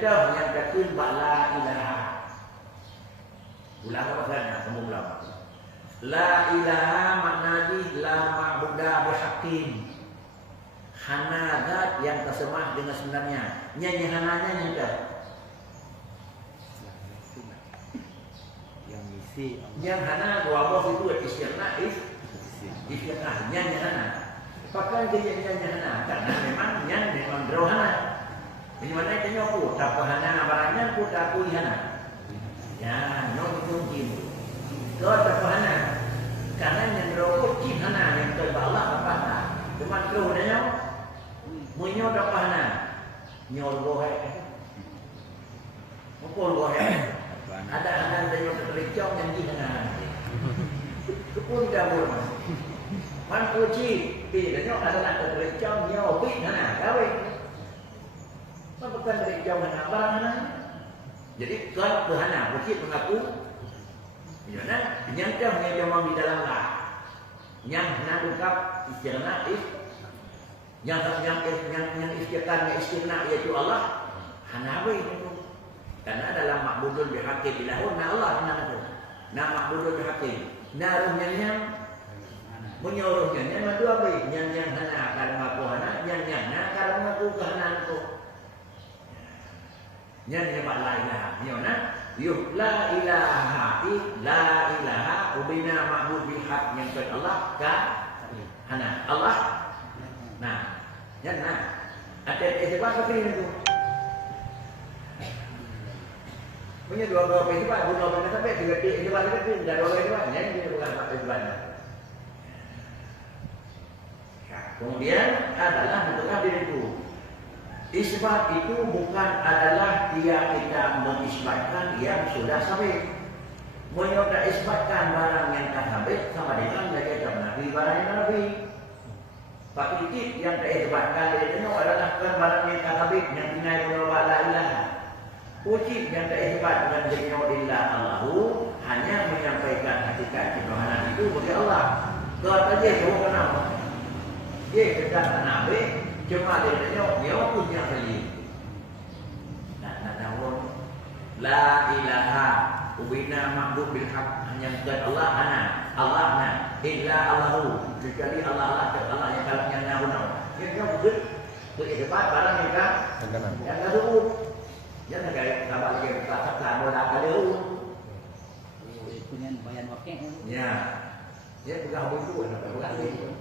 dah yang kata la ilaha. Ulang apa kan? Kamu ulang. La ilaha maknanya la ma'budah bihaqqin. Hana zat yang tersemah dengan sebenarnya. Nyanyi hananya nyata. Yang misi Yang hana dua bos itu istilah istilah nyanyi hana. Pakai dia nyanyi hana karena memang rohana. Ini mana itu nyoku tak hana barangnya ku tak ku hana. Ya, nyoku mungkin. Kau tak hana karena yang roh cip hana yang terbalah apa tak. Cuma roh dia munyo tak hana. Nyor roh Mukul roh ada anak yang terlecong yang di hana. Kepun dapur. Man puji, pilih nyok adalah terlecong nyo pi hana gawe. Bukan terlecong hana barang hana. Jadi kan hana puji mengaku. Yana yang dah yang di dalam lah. Yang hana ungkap istilah yang istilah yaitu Allah hana we itu. Karena dalam ma'budun bihaqqin ilahun Allah hana itu. Nah ma'budun bihaqqin. Nah ruhnya menyuruhnya dua baik yang hana kalau ngaku hana yang na kalau ngaku kehana itu yang la ilaha nyona yuh la ilaha ubina ma'bud bihaq yang ke Allah ka hana Allah nah yang ada sebab apa itu punya dua sebab guna benda sampai tiga sebab itu dah dua sebab yang dia bukan sebab. Kemudian adalah bentuknya diriku. Isbat itu bukan adalah dia kita mengisbatkan yang sudah sabit. Menyoda isbatkan barang yang tak sabit sama dengan mereka Nabi barang yang Nabi. Pakitip yang tak isbatkan itu adalah barang yang tak sabit yang tinggal menolak la ilaha. Wajib yang tak isbat dengan dirinya illa Allahu hanya menyampaikan hakikat ketuhanan itu bagi Allah. Kata dia jauh kenapa? Dia kata Nabi cuma dia punya beli. Nah, la ilaha ubina ma'bud bil haq hanya bukan Allah ana illa Allahu kecuali Allah yang kalau yang nahu. Dia bukan tu hebat barang yang kan yang sebut. Jangan kayak kabar lagi kata bola ada punya bayan wakil. Ya. Dia bukan begitu bukan begitu.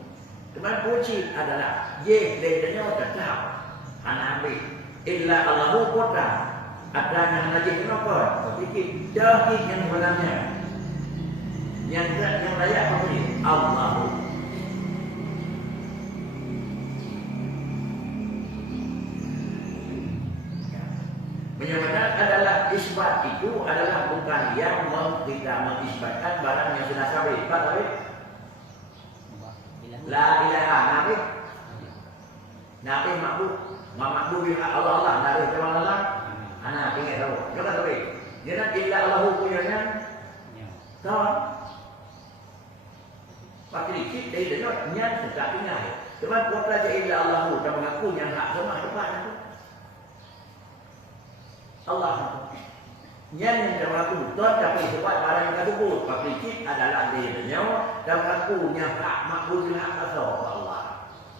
Teman puji adalah ye ledanya tetap anabi illa Allahu kota adanya haji kenapa sedikit dahih yang sebenarnya yang layak memberi Allahu menyebutkan adalah isbat itu adalah bukan yang tidak mengisbatkan barang yang sudah sabit. Pak sabit la ilaha nabi ma'bud biha Allah nabi cuma Allah ana ingat tahu kita tahu jangan illa Allahu punyanya tahu pakai dikit dari dengar nyat sekali ingat cuma buat saja illa Allahu dan mengaku yang hak semua depan itu Allah yang mengaku tapi sebab barang yang tersebut pakai dikit adalah dirinya dan mengakunya hak ma'bud biha Allah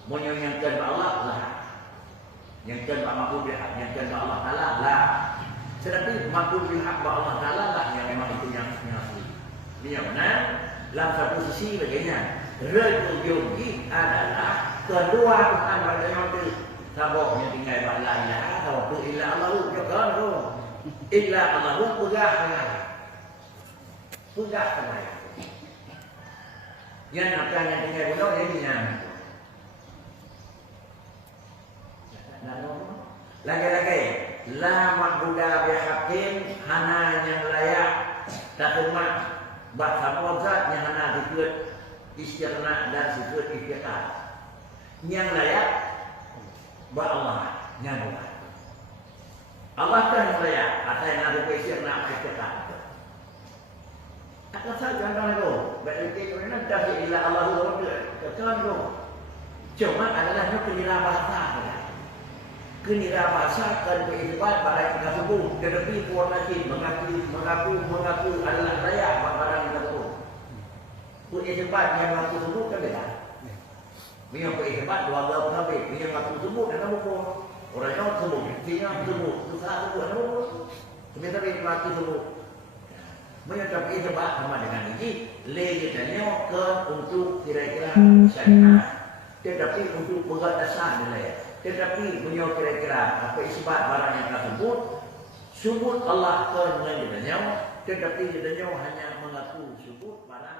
menyayangkan Allah lah yang kan ma'bud biha yang kan Allah Taala lah sedangkan ma'bud biha Allah Taala lah yang memang itu yang asli ini yang mana dalam satu sisi bagiannya rejungi adalah kedua Tuhan pada yang itu saboknya tinggal la ilaha atau illa Allahu jangan tu illa Allahu pegah semaya yang akan yang tinggal bodoh yang ini lagi-lagi la ma'budah bihaqqin hana yang layak takumat bahasa zat yang hana dikut istighna dan sifat istiqat yang layak ba Allah yang bukan Allah kan yang layak atau yang ada istighna istiqat akan saja kan itu berarti kerana dah illa Allahu rabbil kan itu cuma adalah kira bahasa Kenira bahasa kan berisbat barang yang tersebut. Tetapi puan lagi mengaku adalah layak barang yang tersebut. Berisbat yang mengaku sebut kan beda. Yang berisbat dua gak pengabit. Yang mengaku sebut dan nama pun. Orang yang sebut, tinggal sebut, susah sebut, nama pun. Sebentar ini mengaku sebut. Menyatakan berisbat sama dengan ini. Legitannya kan untuk kira-kira syariat. Tetapi untuk pengatasan nilai. Tetapi beliau kira-kira apa isbat barang yang tersebut sebut Allah kan dengan nyawa, tetapi dia hanya mengaku sebut barang